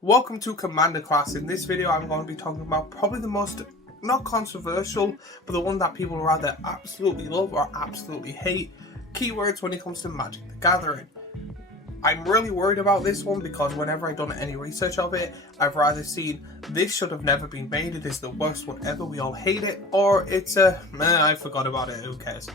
Welcome to Commander Class. In this video I'm going to be talking about probably the most, not controversial, but the one that people rather absolutely love or absolutely hate, keywords when it comes to Magic the Gathering. I'm really worried about this one because whenever I've done any research of it, I've rather seen this should have never been made, it is the worst one ever, we all hate it, or it's a, I forgot about it, who cares.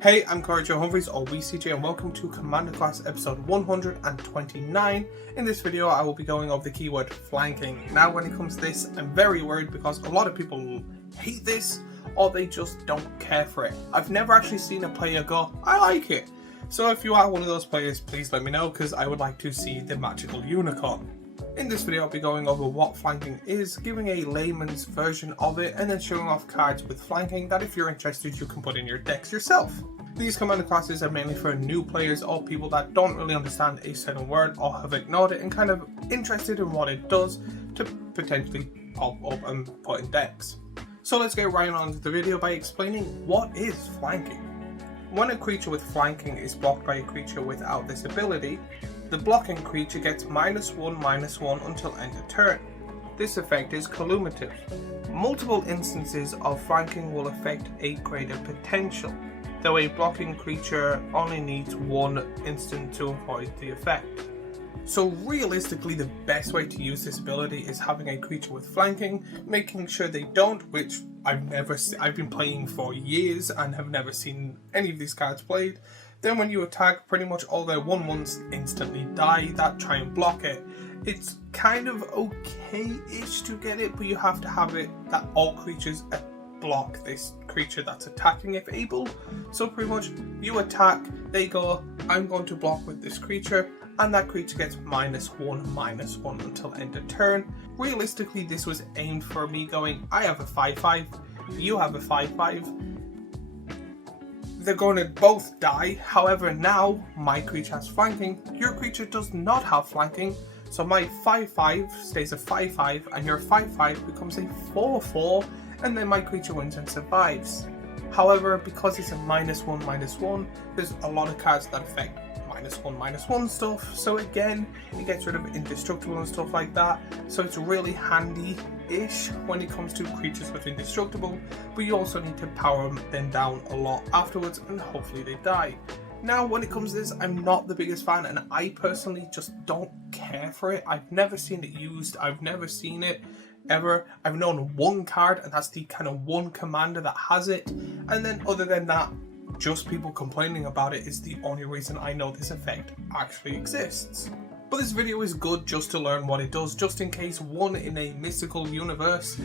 Hey, I'm Corey Joe Humphries, or WeCJ, and welcome to Commander Class episode 129. In this video, I will be going over the keyword flanking. Now, when it comes to this, I'm very worried because a lot of people hate this, or they just don't care for it. I've never actually seen a player go, I like it. So if you are one of those players, please let me know, because I would like to see the magical unicorn. In this video, I'll be going over what flanking is, giving a layman's version of it, and then showing off cards with flanking that if you're interested, you can put in your decks yourself. These commander classes are mainly for new players or people that don't really understand a certain word or have ignored it and kind of interested in what it does to potentially pop up and put in decks. So let's get right on to the video by explaining what is flanking. When a creature with flanking is blocked by a creature without this ability, the blocking creature gets -1/-1 until end of turn. This effect is cumulative. Multiple instances of flanking will affect a greater potential, though a blocking creature only needs one instant to avoid the effect. So realistically, the best way to use this ability is having a creature with flanking, making sure they don't, which I've been playing for years and have never seen any of these cards played. Then when you attack, pretty much all their 1/1s instantly die that try and block it. It's kind of okay-ish to get it, but you have to have it that all creatures block this creature that's attacking if able. So pretty much you attack, they go, I'm going to block with this creature, and that creature gets -1/-1 until end of turn. Realistically, this was aimed for me going, I have a 5/5, you have a 5/5. They're going to both die. However, now my creature has flanking, your creature does not have flanking, so my 5/5 stays a 5/5 and your 5/5 becomes a 4/4, and then my creature wins and survives. However, because it's a -1/-1, there's a lot of cards that affect -1/-1 stuff, so again, it gets rid of indestructible and stuff like that, so it's really handy-ish when it comes to creatures with indestructible, but you also need to power them down a lot afterwards, and hopefully they die. Now, when it comes to this, I'm not the biggest fan, and I personally just don't care for it. I've never seen it used, I've never seen it ever. I've known one card, and that's the kind of one commander that has it, and then other than that, just people complaining about it is the only reason I know this effect actually exists. But this video is good just to learn what it does, just in case one in a mystical universe,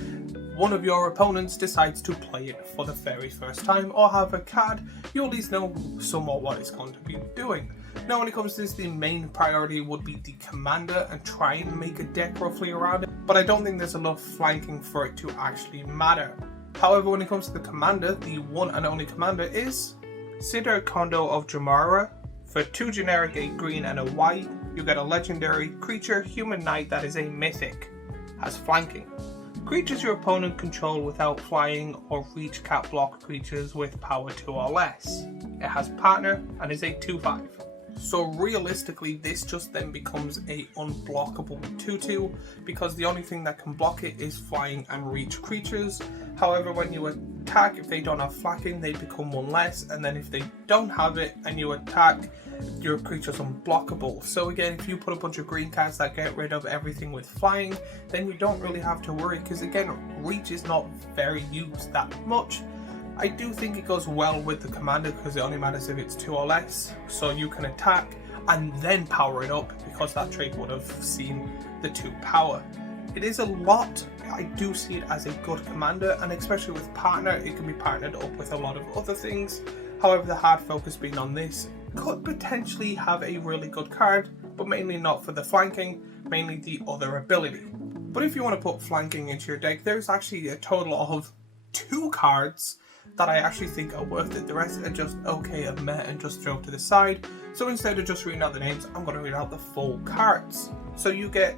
one of your opponents decides to play it for the very first time or have a card, you at least know somewhat what it's going to be doing. Now when it comes to this, the main priority would be the commander and try and make a deck roughly around it, but I don't think there's enough flanking for it to actually matter. However, when it comes to the commander, the one and only commander is Cedar Kondo of Jamara. For 2 generic, a green and a white, you get a legendary creature, Human Knight, that is a mythic, has flanking. Creatures your opponent control without flying or reach can't block creatures with power 2 or less. It has partner and is a 2/5. So realistically, this just then becomes a unblockable 2/2 because the only thing that can block it is flying and reach creatures. However, when you attack, if they don't have flanking, they become 1 less, and then if they don't have it and you attack, your creature's unblockable. So again, if you put a bunch of green cards that get rid of everything with flying, then you don't really have to worry because again, reach is not very used that much. I do think it goes well with the commander because it only matters if it's 2 or less, so you can attack and then power it up because that trait would have seen the 2 power. It is a lot. I do see it as a good commander, and especially with partner, it can be partnered up with a lot of other things. However, the hard focus being on this could potentially have a really good card, but mainly not for the flanking, mainly the other ability. But if you want to put flanking into your deck, there's actually a total of 2 cards that I actually think are worth it. The rest are just okay and meh and just throw to the side. So instead of just reading out the names, I'm going to read out the full cards. So you get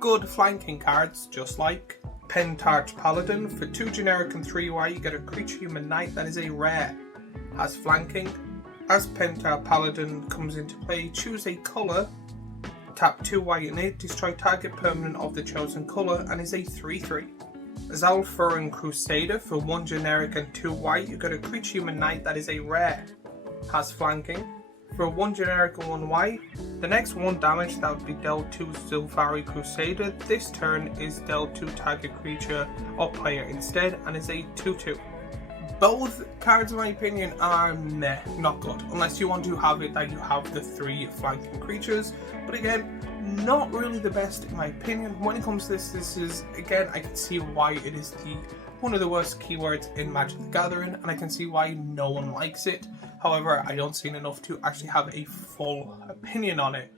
good flanking cards, just like Pentarch Paladin. For 2 generic and 3 white, you get a creature Human Knight that is a rare. Has flanking. As Penta Paladin comes into play, choose a colour, tap 2 white in it, destroy target permanent of the chosen colour, and is a 3/3. Zalfurin Crusader for 1 generic and 2 white, you got a creature human knight that is a rare. Has flanking. For 1 generic and 1 white, the next 1 damage that would be dealt to Zalfurin Crusader this turn is dealt to target creature or player instead, and is a 2/2. Both cards, in my opinion, are meh, not good, unless you want to have it that you have the 3 flanking creatures, but again, not really the best in my opinion. When it comes to this is, again, I can see why it is one of the worst keywords in Magic the Gathering, and I can see why no one likes it. However, I don't see enough to actually have a full opinion on it.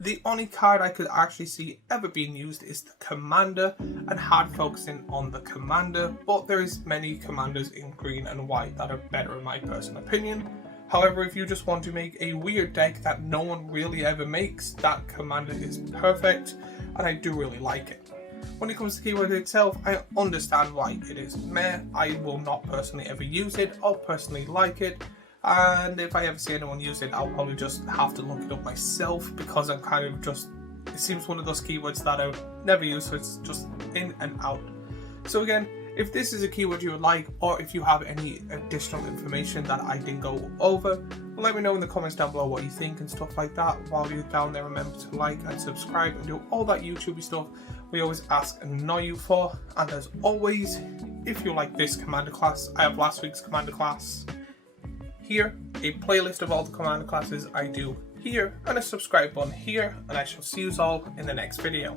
The only card I could actually see ever being used is the Commander, and hard focusing on the Commander, but there is many Commanders in green and white that are better in my personal opinion. However, if you just want to make a weird deck that no one really ever makes, that Commander is perfect, and I do really like it. When it comes to keyword itself, I understand why it is meh. I will not personally ever use it. I'll personally like it. And if I ever see anyone use it, I'll probably just have to look it up myself, because I'm kind of just, it seems one of those keywords that I would never use, so it's just in and out. So again, if this is a keyword you would like, or if you have any additional information that I didn't go over, let me know in the comments down below what you think and stuff like that. While you're down there, remember to like and subscribe and do all that YouTubey stuff we always ask and annoy you for. And as always, if you like this commander class, I have last week's commander class here, a playlist of all the commander classes I do here, and a subscribe button here, and I shall see you all in the next video.